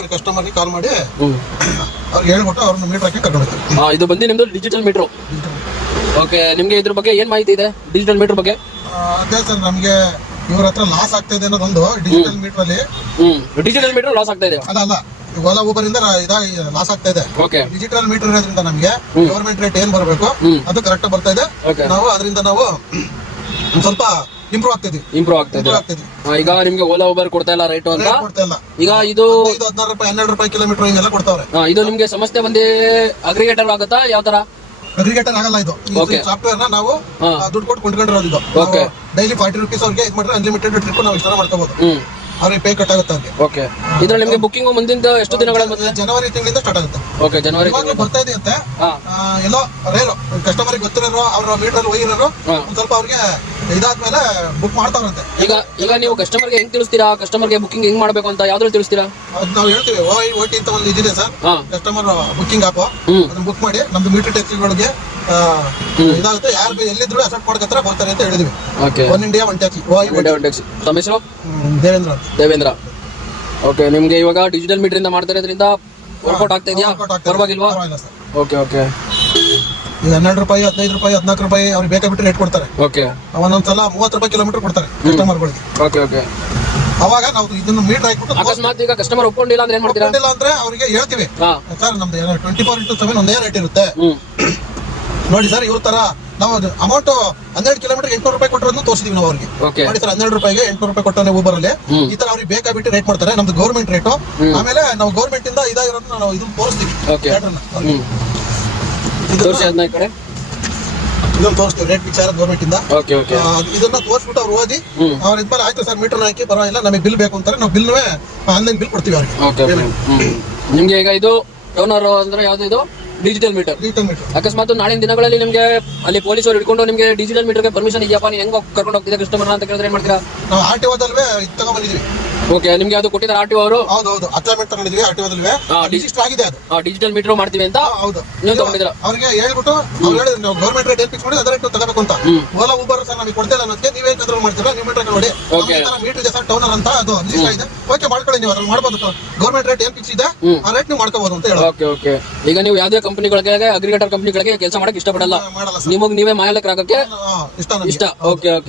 ಅವ್ರಿಗೆ ಕಸ್ಟಮರ್ಗೆ ಕಾಲ್ ಮಾಡಿ ಅವ್ರಿಗೆ ಹೇಳ್ಬಿಟ್ಟು ಅವ್ರನ್ನ ಮೀಟರ್ ಹಾಕಿ ಕರ್ಕೊಂಡು ಹೋಗ್ತಾರೆ. ಇದು ಬಂದು ನಿಮ್ದು ಡಿಜಿಟಲ್ ಮೀಟರ್. ಓಕೆ, ನಿಮ್ಗೆ ಇದ್ರ ಬಗ್ಗೆ ಏನ್ ಮಾಹಿತಿ ಇದೆ ಡಿಜಿಟಲ್ ಮೀಟರ್ ಬಗ್ಗೆ? ಅದೇ ಸರ್, ನಮ್ಗೆ ಇವ್ರ ಹತ್ರ ಲಾಸ್ ಆಗ್ತಾ ಇದೆ ಅನ್ನೋದೊಂದು ಡಿಜಿಟಲ್ ಮೀಟರ್ ಅಲ್ಲಿ. ಡಿಜಿಟಲ್ ಮೀಟರ್ ಲಾಸ್ ಆಗ್ತಾ ಇದೆ? ಅದಲ್ಲ, ಓಲಾ ಊಬರ್ ಇಂದ ಲಾಸ್ ಆಗ್ತಾ ಇದೆ. ಡಿಜಿಟಲ್ ಮೀಟರ್ ಇರೋದ್ರಿಂದ ನಮ್ಗೆ ಗವರ್ಮೆಂಟ್ ರೇಟ್ ಏನ್ ಬರಬೇಕು ಅದು ಕರೆಕ್ಟ್ ಬರ್ತಾ ಇದೆ. ನಾವು ಅದರಿಂದ ನಾವು ಸ್ವಲ್ಪ ಇಂಪ್ರೂವ್ ಆಗ್ತಿದ್ವಿ. ಈಗ ನಿಮ್ಗೆ ಓಲಾ ಊಬರ್ ಕೊಡ್ತಾ ಇಲ್ಲ ರೇಟ್ ಅಂತ? ಕೊಡ್ತಾ ಇಲ್ಲ. ಈಗ ಇದು 16 ರೂಪಾಯಿ 12 ರೂಪಾಯಿ ಕಿಲೋಮೀಟರ್ ಹಿಂಗೆಲ್ಲ ಕೊಡ್ತಾವ್ರೆ. ಇದು ನಿಮ್ಗೆ ಸಮಸ್ಯೆ ಬಂದು ಅಗ್ರಿಗೇಟರ್ ಆಗುತ್ತಾ? ಯಾವ ತರ? ಅಗ್ರಿಗೇಟರ್ ಆಗಲ್ಲ. ಇದು ಸಾಫ್ಟ್ವೇರ್ ನ ನಾವು ದುಡ್ಡು ಕೊಟ್ಟು ಕೊಂಡ್ಕೊಂಡಿರೋದು. ಡೈಲಿ 40 ರೂಪೀಸ್ ಅವ್ರಿಗೆ ಇದು ಮಾಡಿದ್ರೆ ಅನ್ಲಿಮಿಟೆಡ್ ಟ್ರಿಪ್ ನಾವು ಇಷ್ಟ ಮಾಡ್ಕೋಬಹುದು. ಅವ್ರಿಗೆ ಪೇ ಕಟ್ ಆಗುತ್ತೆ ಅವ್ರಿಗೆ. ಓಕೆ, ಇದ್ರಲ್ಲಿ ನಿಮ್ಗೆ ಬುಕ್ಕಿಂಗ್ ಮುಂದಿನ ಎಷ್ಟು ದಿನಗಳ ಜನವರಿ ತಿಂಗಳಿಂದ ಸ್ಟಾರ್ಟ್ ಆಗುತ್ತೆ. ಓಕೆ, ಜನವರಿ ಬರ್ತಾ ಇದೆಯಂತೆ. ಎಲ್ಲೋ ರೇರು ಕಸ್ಟಮರ್ ಗೊತ್ತಿರೋರು ಅವ್ರ ಮೀಟರ್ ಹೋಗಿರೋರು ಒಂದ್ ಸ್ವಲ್ಪ ಅವ್ರಿಗೆ ಇದಾದ್ಮೇಲೆ ಬುಕ್ ಮಾಡ್ತಾರಂತೆ. ಈಗ ನೀವು ಕಸ್ಟಮರ್ಗೆ ಹೆಂಗ್ ತಿಳಿಸ್ತೀರಾ? ಕಸ್ಟಮರ್ಗೆ ಬುಕ್ಕಿಂಗ್ ಹೆಂಗ್ ಮಾಡ್ಬೇಕು ಅಂತ ಯಾವ್ದ್ರಲ್ಲಿ ತಿಳಿಸ್ತೀರಾ? ಅದ್ ನಾವು ಹೇಳ್ತೀವಿ, OI/OT ಅಂತ ಒಂದು ಇದಿದೆ ಸರ್, ಕಸ್ಟಮರ್ ಬುಕ್ಕಿಂಗ್ ಆಪ್. ಅದನ್ನ ಬುಕ್ ಮಾಡಿ ನಮ್ದು ಮೀಟರ್ ಟ್ಯಾಕ್ಸಿಗಳಿಗೆ ಇದಾಗುತ್ತೆ. ಯಾರು ಎಲ್ಲಿದ್ರು ಅಸೆಪ್ಟ್ ಮಾಡ್ಕತ್ರ ಬರ್ತಾರೆ ಅಂತ ಹೇಳಿದ್ವಿ. One India one taxi. Taxi. ತಮ್ಮ ಹೆಸರು? ದೇವೇಂದ್ರ. ಓಕೆ, ನಿಮ್ಗೆ ಇವಾಗ ಡಿಜಿಟಲ್ ಮೀಟರ್ ಇಂದ ಮಾಡ್ತಾ ಇರೋದ್ರಿಂದ ವರ್ಕೌಟ್ ಆಗ್ತಾ ಇದೆಯಾ? ಪರವಾಗಿಲ್ವಾ? Okay okay. ಈಗ 12 ರೂಪಾಯಿ 15 ರೂಪಾಯಿ 14 ರೂಪಾಯಿ ಅವ್ರಿಗೆ ಬೇಕಾಬಿಟ್ಟು ರೇಟ್ ಕೊಡ್ತಾರೆ. ಓಕೆ, ಒಂದೊಂದ್ಸಲ 30 ರೂಪಾಯಿ ಕಿಲೋಮೀಟರ್ ಕೊಡ್ತಾರೆ ಕಸ್ಟಮರ್ಗಳಿಗೆ. Okay okay. ಅವಾಗ ನಾವು ಇದನ್ನ ಮೀಟರ್ ಹಾಕ್ಬಿಟ್ಟು ಅಕಸ್ಮಾತ್ ಈಗ ಕಸ್ಟಮರ್ ಒಪ್ಕೊಂಡಿಲ್ಲ ಅಂದ್ರೆ ಏನ್ ಮಾಡ್ತೀರಾ? ಅಂದ್ರೆ ಅವ್ರಿಗೆ ಹೇಳ್ತೀವಿ, ಸರ್ ನಮ್ದು 24/7 ಒಂದೇ ರೇಟ್ ಇರುತ್ತೆ ನೋಡಿ ಸರ್. ಇವ್ರ ತರ ನಾವು ಅಮೌಂಟ್ 12 ಕಿಲೋಮೀಟರ್ 800 ರೂಪಾಯಿ ಕೊಟ್ಟರನ್ನು ತೋರಿಸಿದೀವಿ ನಾವು ಅವ್ರಿಗೆ. ನೋಡಿ ಸರ್, 12 ರೂಪಾಯಿಗೆ 800 ರೂಪಾಯಿ ಕೊಟ್ಟಾನೆ ಊಬರ್ ಅಲ್ಲಿ. ಈ ತರ ಅವ್ರಿಗೆ ಬೇಕಾಬಿಟ್ಟು ರೇಟ್ ಮಾಡ್ತಾರೆ. ನಮ್ದು ಗೌರ್ಮೆಂಟ್ ರೇಟು. ಆಮೇಲೆ ನಾವು ಗೌರ್ಮೆಂಟ್ ಇಂದ ಇದಾಗಿರೋದನ್ನ ನಾವು ಇದನ್ನ ತೋರಿಸ್ತೀವಿ. ಇದನ್ನ ತೋರಿಸ್ತೀವಿ ರೇಟ್ ವಿಚಾರ ಗೌರ್ಮೆಂಟ್ ಇಂದ. ಇದನ್ನ ತೋರಿಸ್ಬಿಟ್ಟು ಅವ್ರು ಓದಿ ಅವ್ರ ಇದ್ಮೇಲೆ ಆಯ್ತು ಸರ್ ಮೀಟರ್ ಹಾಕಿ ಪರವಾಗಿಲ್ಲ ನಮಗೆ ಬಿಲ್ ಬೇಕು ಅಂತಾರೆ, ನಾವು ಬಿಲ್ ಆನ್ಲೈನ್ ಬಿಲ್ ಕೊಡ್ತೀವಿ ಅವ್ರಿಗೆ. ನಿಮ್ಗೆ ಈಗ ಇದು ಟೋನರ್ ಅಂದ್ರೆ ಯಾವ್ದು? ಇದು ಡಿಜಿಟಲ್ ಮೀಟರ್. ಅಕಸ್ಮಾತ್ ನಾಳಿನ ದಿನಗಳಲ್ಲಿ ನಿಮ್ಗೆ ಅಲ್ಲಿ ಪೊಲೀಸರು ಹಿಡ್ಕೊಂಡು ನಿಮ್ಗೆ ಡಿಜಿಟಲ್ ಮೀಟರ್ಗೆ ಪರ್ಮಿಷನ್ ಇದೆಯಪ್ಪ, ನೀವು ಹೆಂಗ್ ಕರ್ಕೊಂಡು ಹೋಗ್ತಿದೆ ಕಸ್ಟಮರ್ ಅಂತ ಕೇಳಿದ್ರೆ ಏನ್ ಮಾಡ್ತೀರಾ? ನಾವು RTO ದಲ್ವೇ ತಗೊಂಡ್ಬಂದಿದ್ವಿ. ಓಕೆ, ನಿಮ್ಗೆ ಅದು ಕೊಟ್ಟಿದ್ದಾರೆ RTO ಅವರು? ಹೌದು, ಅಚಾಯ್ಮೆಂಟ್ ತಗೊಂಡಿದ್ವಿ RTO ದಲ್ವೇ. ರಿಜಿಸ್ಟರ್ ಆಗಿದೆ ಅದು. ಡಿಜಿಟಲ್ ಮೀಟರ್ ಮಾಡ್ತೀವಿ ಅಂತ ನೀವು ತಗೊಂಡಿದ್ದೀರಾ? ಅವ್ರಿಗೆ ಹೇಳ್ಬಿಟ್ಟು ಅವ್ರು ಹೇಳಿದ್ರು ನಾವು ಗೌರ್ಮೆಂಟ್ ರೇಟ್ ಏನ್ ಫಿಕ್ಸ್ ಮಾಡಿ ಅದೇ ರೇಟ್ ತಗೋಬೇಕು ಅಂತ. ಓಲಾ ಊಬರ್ ಸರ್ ನಮಗೆ ಕೊಡ್ತಿಲ್ಲ ಅನ್ನೋದಕ್ಕೆ ನೀವೇ ಕಂಟ್ರೋಲ್ ಮಾಡ್ತೀರಾ, ನೀವು ಮೀಟರ್ ನೋಡಿ ಮೀಟರ್ ಇದೆ ಸರ್ ಟೌನರ್ ಅಂತ ಅದು ರಿಜಿಸ್ಟರ್ ಇದೆ. ಓಕೆ, ಮಾಡ್ಕೊಳ್ಳಿ, ನೀವು ಅದ್ರಲ್ಲಿ ಮಾಡ್ಬೋದು. ಗೌರ್ಮೆಂಟ್ ರೇಟ್ ಏನ್ ಫಿಕ್ಸ್ ಇದೆ ಆ ರೇಟ್ ನೀವು ಮಾಡ್ಕೋಬಹುದು ಅಂತ ಹೇಳಿ. Okay okay. ಈಗ ನೀವು ಯಾವುದೇ ಕಂಪನಿಗಳಿಗೆ ಅಗ್ರಿಗೇಟರ್ ಕಂಪನಿಗಳಿಗೆ ಕೆಲಸ ಮಾಡಕ್ಕೆ ಇಷ್ಟಪಡಲ್ಲ, ನಿಮಗೆ ನೀವೇ ಮಾಲೀಕರಾಗಕ್ಕೆ ಇಷ್ಟ. Okay okay.